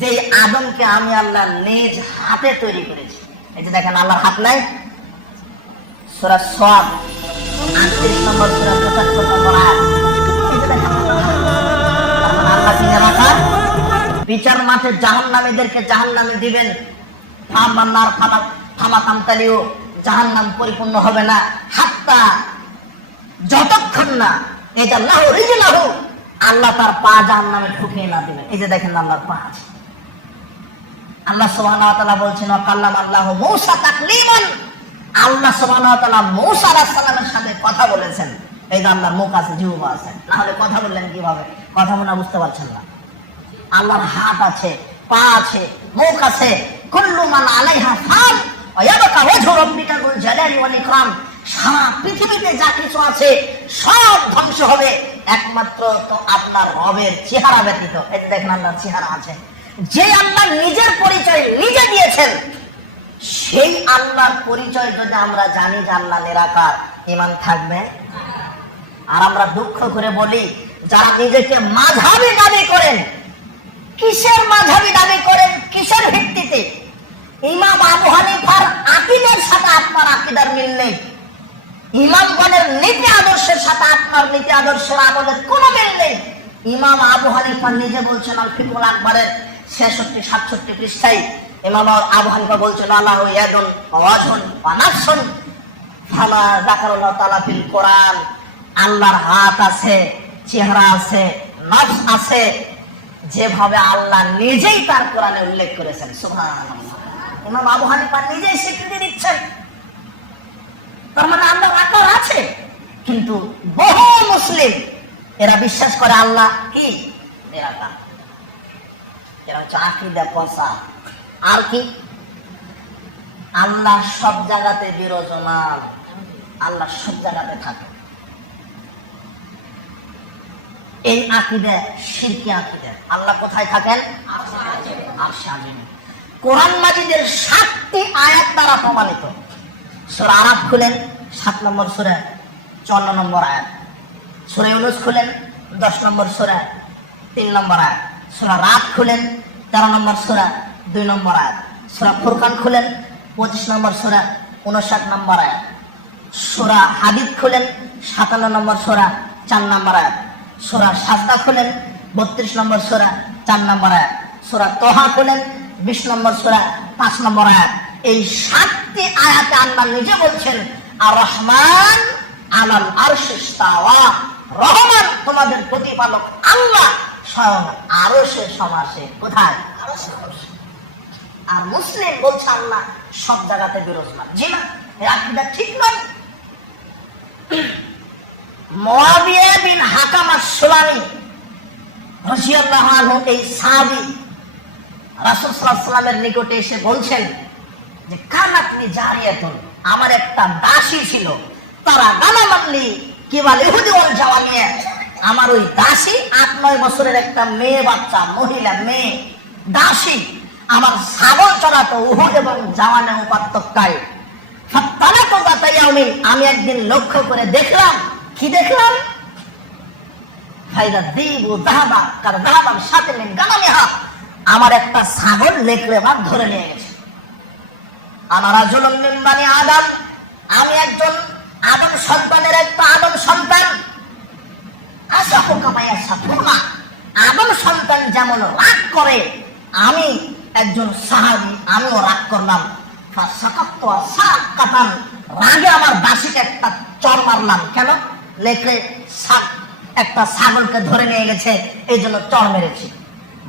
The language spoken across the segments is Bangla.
যে আদমকে আমি আল্লাহ নিজ হাতে তৈরি করেছি। এই যে দেখেন, আল্লাহর হাত নাই? সুরা সব? বিচার মাঠে জাহান নামীদেরকে জাহান নামে দিবেন। ফামান্নার ফামা ফামা তামতালিও জাহান নাম পরিপূর্ণ হবে না। হাত্তা, যতক্ষণ না এটা লাহু রিজে লাহু, আল্লাহ তার পা জাহান নামে ঢুকিয়ে না দিবেন। এই যে দেখেন, আল্লাহর পা আছে। আল্লাহ তাআলা বলছেন কাল্লাম আল্লাহ মূসা আল্লাহ সাথে কথা বলেছেন। এই যে আল্লাহর মুখ আছে, জিহ্বা আছে না হলে কথা বললেন কীভাবে? কথা মনে বুঝতে পারছেন না। আল্লাহর হাত আছে, পা আছে, মুখ আছে। কুল্লু মান আলাইহা ওয়াজহু রাব্বিকা যুল জালালি ওয়াল ইকরাম। সারা পৃথিবীতে যা কিছু আছে, সব ধ্বংস হবে। একমাত্র তো আপনার রবের চেহারা ব্যতীত। এই দেখেন আল্লাহর চেহারা আছে। যে আল্লাহ নিজের পরিচয় নিজে দিয়েছেন, সেই আল্লাহর পরিচয় যদি আমরা জানি যে আল্লাহ নিরাকার ইমান থাকবে? আর আমরা দুঃখ করে বলি, যারা নিজেকে মাঝাবি দাবি করেন, কিসের মাঝাবি দাবি করেন, কিসের ভিত্তিতে? ইমাম আবু হানিফার আকিদের সাথে আপনার আকিদার মিল নেই। ইমামগণের নীতি আদর্শের সাথে আপনার নীতি আদর্শের আমাদের কোনো মিল নেই। ইমাম আবু হানিফা নিজে বলছেন, আল ফিকুল আকবরের ছেষট্টি, সাতষট্টি পৃষ্ঠায় ইমাম আবু হানিফা বলছেন আল্লাহ ফিল কোরআন। আল্লাহর হাত আছে, চেহারা আছে আছে। যেভাবে আল্লাহ নিজেই তার কোরআনে উল্লেখ করেছেন, সুবহানাল্লাহ। আবু হানিফা নিজেই স্বীকৃতি দিচ্ছেন। তার মানে আল্লাহ আকার আছে, কিন্তু বহু মুসলিম, এরা বিশ্বাস করে আল্লাহ কি? নিরাকার আর কি? আল্লাহ সব জায়গাতে আল্লাহ সব জায়গাতে থাকে। এই আকিদে আকিদে। আল্লাহ কোথায় থাকেন? আর কোরআন মাজিদের সাতটি আয়াত দ্বারা প্রমাণিত। সুরা আরাফ খুলেন, সাত নম্বর সুরে, চুয়ান্ন নম্বর আয়াত। সুরা ইউনুস খুলেন, দশ নম্বর সুরে, তিন নম্বর আয়াত। সুরা রাত খুলেন, তেরো নম্বর সুরা, দুই নম্বর আয়াত। সুরা ফুরকান খুলেন, পঁচিশ নম্বর সুরা, উনষাট নম্বর আয়াত। সুরা হাবিব খুলেন, সাতান্ন নম্বর সুরা, চার নম্বর আয়াত। সুরা সাজদা খুলেন, বত্রিশ নম্বর সুরা, চার নম্বর আয়াত। সুরা তোহা খুলেন, বিশ নম্বর সুরা, পাঁচ নম্বর আয়াত। এই সাতটি আয়াতে আল্লাহ নিজে বলছেন, আর রহমান আলাল আরশিস্তাওয়া রহমান তোমাদের প্রতিপালক আল্লাহ স্বয়ং আরও সে সমাসে। কোথায়? আর মুসলিম বলছে আল্লাহ, সব জায়গাতে জি না আকিদা ঠিক নয়। মুয়াবিয়া বিন হাকাম রাদিয়াল্লাহু আনহু, এই সাহাবী নিকটে এসে বলছেন যে, কানাতনি জারিয়াতুন, আমার একটা দাসী ছিল। তারা গানা মানলি কি বলে ইহুদি ওয়াল জাওয়ানিয়া আমার ওই দাসী আট নয় বছরের একটা মেয়ে, বাচ্চা, মহিলা, মেয়ে, দাসী, আমার ছাগল চড়াতো উহুদ এবং জাওয়ানে উপাত্যকায় আমি একদিন লক্ষ্য করে দেখলাম। কি দেখলাম? আমার একটা লেকড়ে বাদ ধরে নিয়ে গেছে। আমার মিম্বানি আদম, আমি একজন আদম সন্তানের একটা আদম সন্তান। আশা কামাইয়া সাথুমা আদম সন্তান যেমন রাগ করে, আমি একজন সাহাবি, আমিও রাগ করলাম। রাগে আমার দাসীকে একটা চর মারলাম। কেন? লেখে একটা ছাগলকে ধরে নিয়ে গেছে, এই জন্য চর মেরেছি।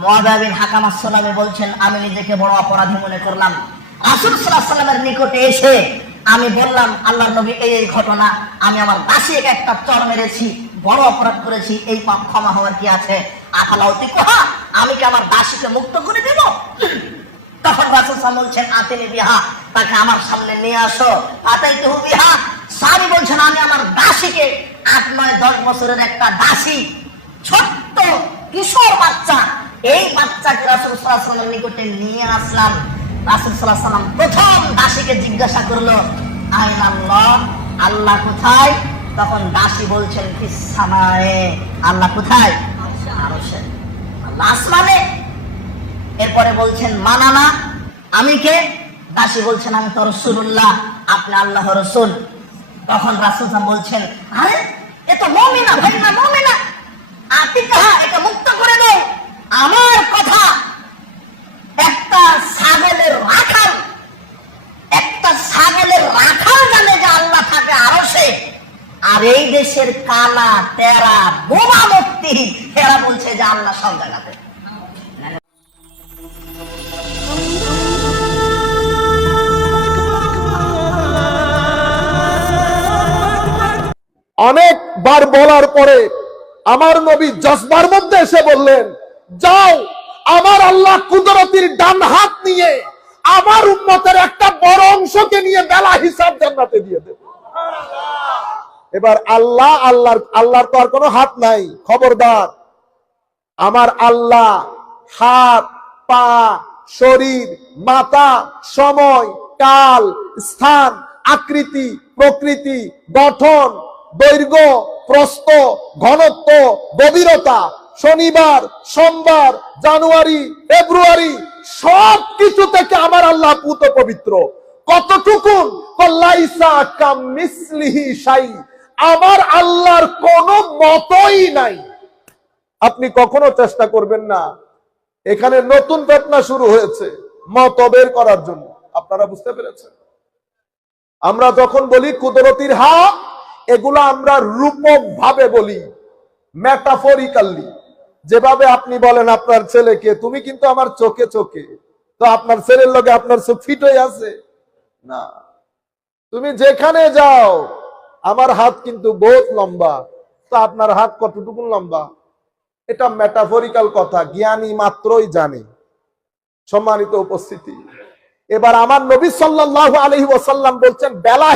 মহাবিন হাকাম আসসালামে বলছেন, আমি নিজেকে বড় অপরাধী মনে করলাম। সাল্লাহ সাল্লামের নিকটে এসে আমি বললাম আল্লাহ নবী এই ঘটনা, আমি আমার দাসীকে একটা চর মেরেছি। বড় অপরাধ করেছি, এই পাপ ক্ষমা হওয়ার কি আছে? আফালাউতি কোহা? আমি কি আমার দাসীকে মুক্ত করে দেব? তখন রাসুল সাল্লাম বলছেন আতেনি বিহা, তাকে আমার সামনে নিয়ে আসো। আতাই তুহু বিহা? সাহাবি বলছেন, আমি আমার দাসীকে আট, নয়, দশ বছরের একটা দাসী, ছোট্ট কিশোর বাচ্চা, এই বাচ্চাকে রাসুল সাল্লাহ সাল্লামের নিকটে নিয়ে আসলাম। রাসুল সাল্লাহ সাল্লাম প্রথম দাসীকে জিজ্ঞাসা করল, আইন আল্লাহ আল্লাহ কোথায়? তখন দাসী বলছেন ফিসামায়ে আল্লাহ কোথায়? আরশে এরপরে বলছেন মানানা আমি কে? দাসী বলছেন, আমি তো রসুল্লাহ আপনি আল্লাহ রসুল। তখন রাসুল বলছেন, আরে, এ তো মমিনা ভাই না, মমিনা আতিকা এটা মুক্ত করে দাও আমার কথা একটা ছাগলের রাখাল একটা ছাগলের রাখাল জানে যে আল্লাহ থাকে আরও সে আর এই দেশের কালা তেরা, বোমা মুক্তি। এরা বলছে যে আল্লাহ সব জায়গাতে অনেকবার বলার পরে আমার নবী জজবার মধ্যে এসে বললেন, যাও, আমার আল্লাহ কুদরতির ডান হাত নিয়ে আমার উন্মতের একটা বড় অংশকে নিয়ে বেলা হিসাব জান্নাতে দিয়ে দেবে। এবার আল্লাহ, আল্লাহর আল্লাহর তো আর কোনো হাত নাই, খবরদার। আমার আল্লাহ, হাত, পা, শরীর, মাথা, সময়, কাল, স্থান, আকৃতি, প্রকৃতি, গঠন, দৈর্ঘ্য, প্রস্থ, ঘনত্ব, গভীরতা, শনিবার, সোমবার, জানুয়ারি, ফেব্রুয়ারি সব কিছু থেকে আমার আল্লাহ পুত পবিত্র কতটুকুন? কল্লাইসা কাম মিসলিহি সাই আমার আল্লাহর কোনো মতই নাই। আপনি কখনো চেষ্টা করবেন না। এখানে নতুন ফেতনা শুরু হয়েছে, মত বের করার জন্য। আপনারা বুঝতে পেরেছেন? আমরা যখন বলি কুদরতির হা এগুলো আমরা রূপক ভাবে বলি মেটাফরিক্যালি যেভাবে আপনি বলেন আপনার ছেলেকে, তুমি কিন্তু আমার চোখে চোখে। তো আপনার ছেলের লগে আপনার চোখ হয়ে আছে? না। তুমি যেখানে যাও আমার হাত কিন্তু বহুত লম্বা। তো আপনার হাত কতটুকু লম্বা? এটা মেটাফরিক্যাল কথা, জ্ঞানী মাত্রই জানে। সম্মানিত উপস্থিতি। এবার আমার নবী সাল্লাহ আলহি ওসাল্লাম বলছেন, বেলা